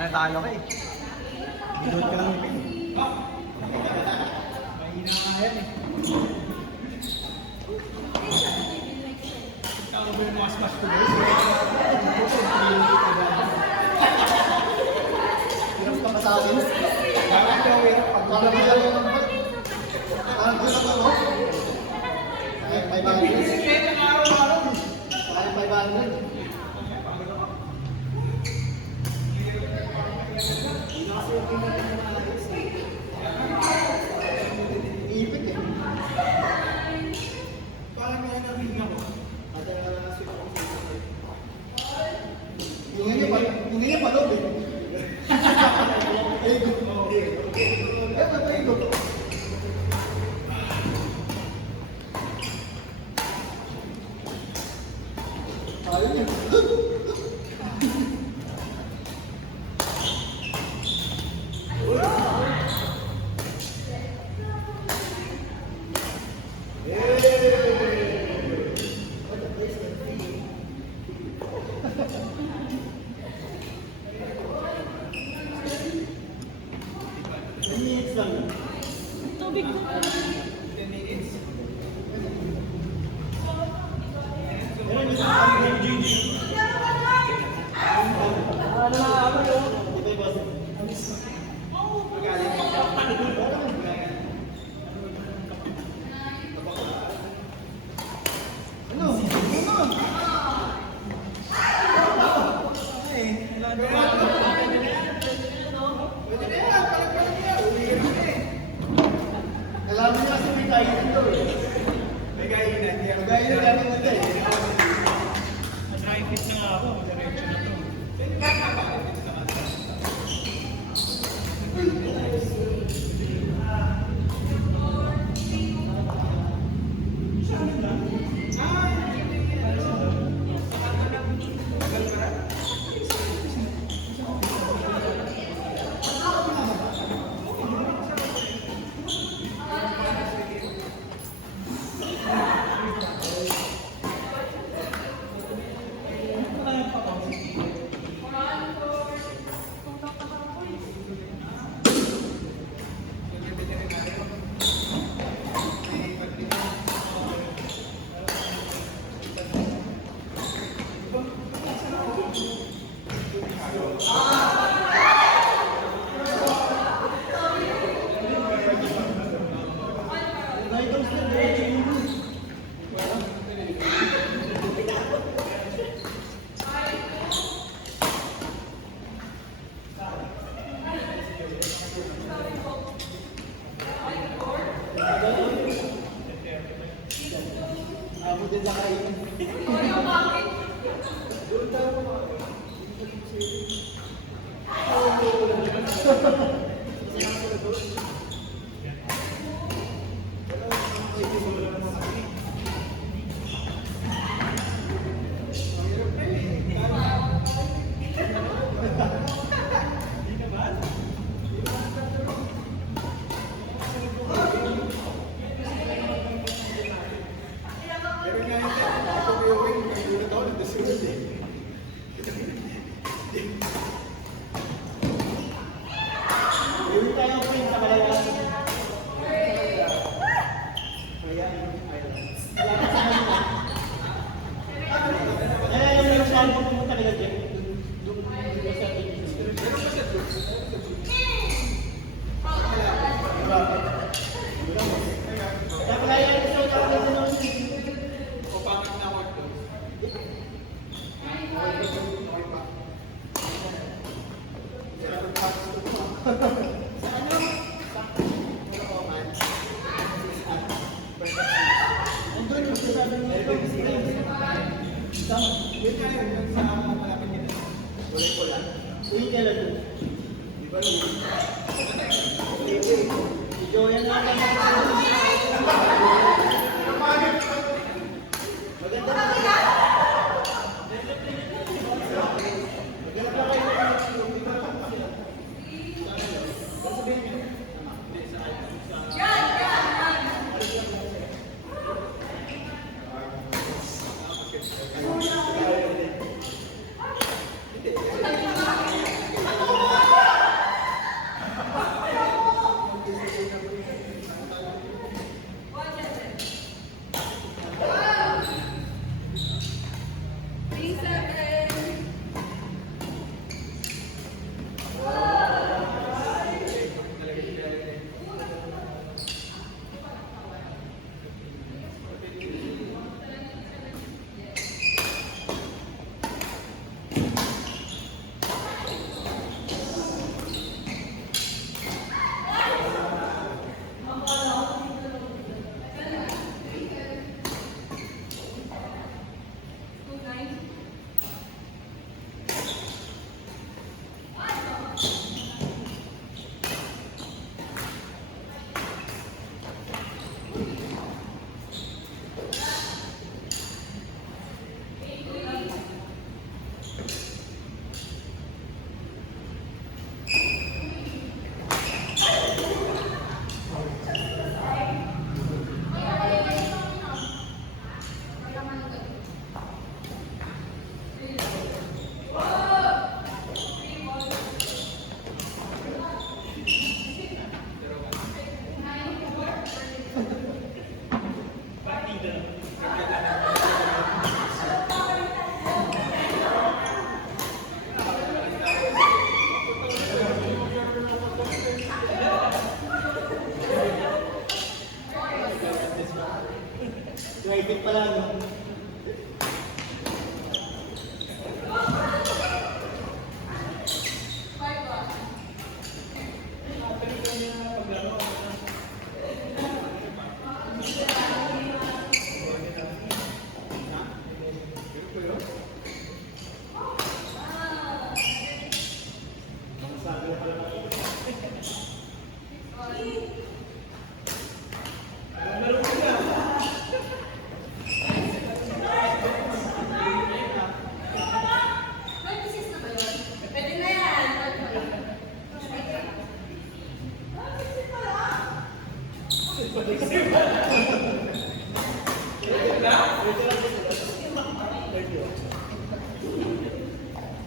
Panatalo ka eh. Binod ka lang yung mahina nga yan eh. Ikaw ba yung mas-mas ko guys? Hirap ka pa sa akin. Bakit ka hirap? Pagkala mo yan yung parang hirap ako. Kahit 500. Kahit 500. Ipit eh. Parang kaya nabing ako. Yung nga palog eh. Ayun ko. Ayun ko. Ayun yan. Tubig ko. Alam mo kasi may kainan daw eh. May kainan. May kainan namin nila eh. Nag-high-fit na nga ako. Diretso na to. Ako din sa kainan.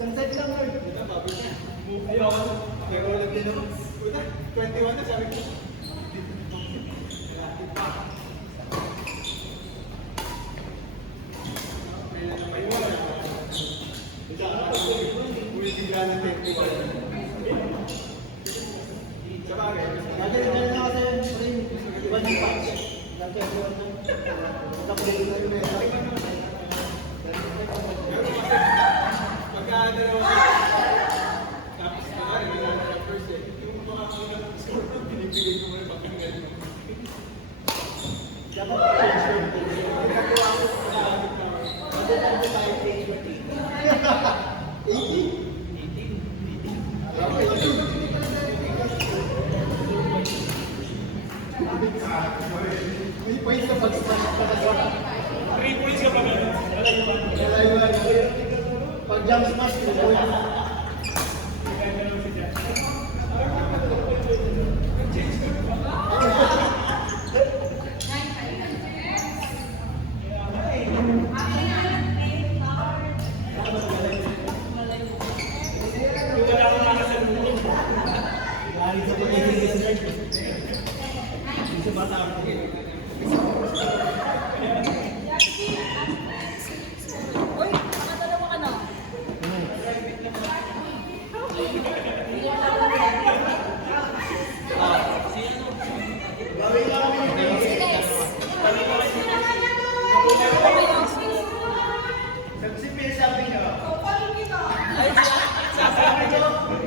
Sunset lang yun. Ayaw. Pero ulit din ako. 21 na sabi ko. Dati na kasi iba yung patch. Dati yun. Nakapulit na yung meta. May points na pag-smash pa na sa 3 points ka pa ba? pag jump smash, may points. Uy, nakadalawa ka na.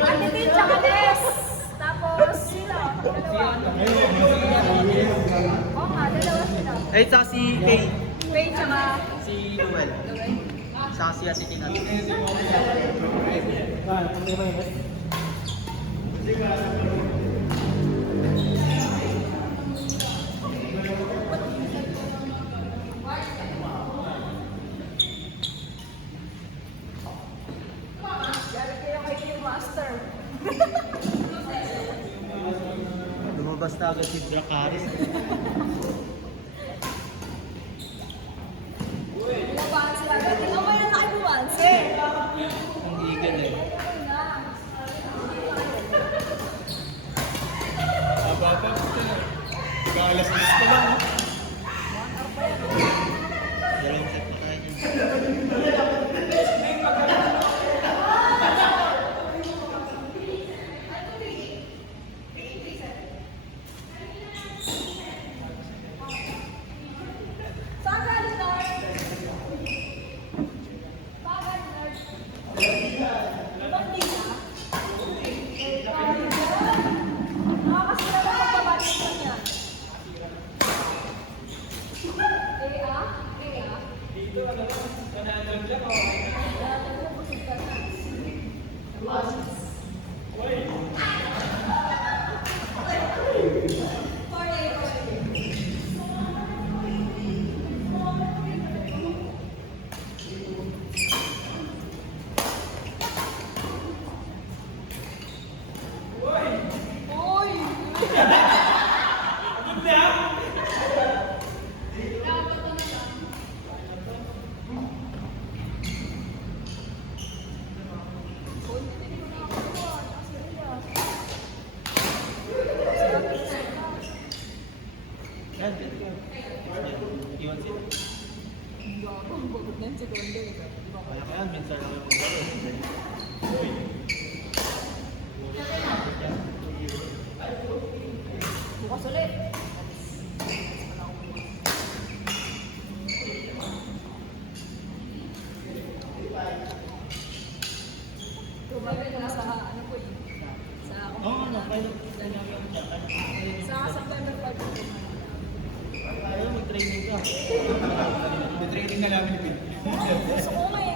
Ate Tin, tsaka Des. Tapos sila. Dalawa. Oo nga, dalawa sila. Ay, saka si Kay. Faye, tsaka Si Noel. Saka si Ate Tina. Yari kayo kay Team Master. Lumabas na agad si Dracaris. Bumabahan sila agad. Tingnan mo yung nakabuwanse. Ang higan eh. Alas 10 ka lang. Dalawang set na tayo. Saan galing, Lord? Saan galing, Lord? Ibang liga? Nakakasira na pagbabalik ko niya. Uy! Uy, hindi ko nakakuha. Kasi nila. Yan, yan. Iwan sila. Ang bagot na yung segundo eh. Kaya kaya, minsan lang yung laro. Bukas ulit. Tumabi na sa ano ko eh. Sa Oo, ano, pilot. Sa September 5 ko. Ayaw, may training ka. May training na namin ni Pin. Gusto ko nga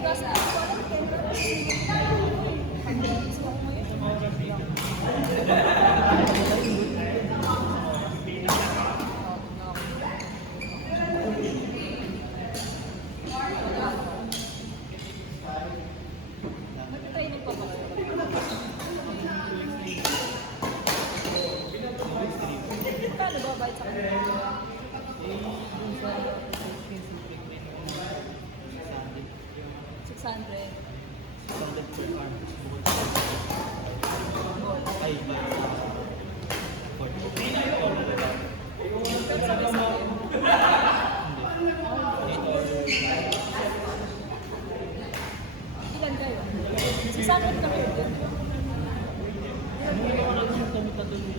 600. 600 per car. Ay, Pero sabay-sabay. Ilan kayo? 600 kami. Hindi naman natin kami patuloy.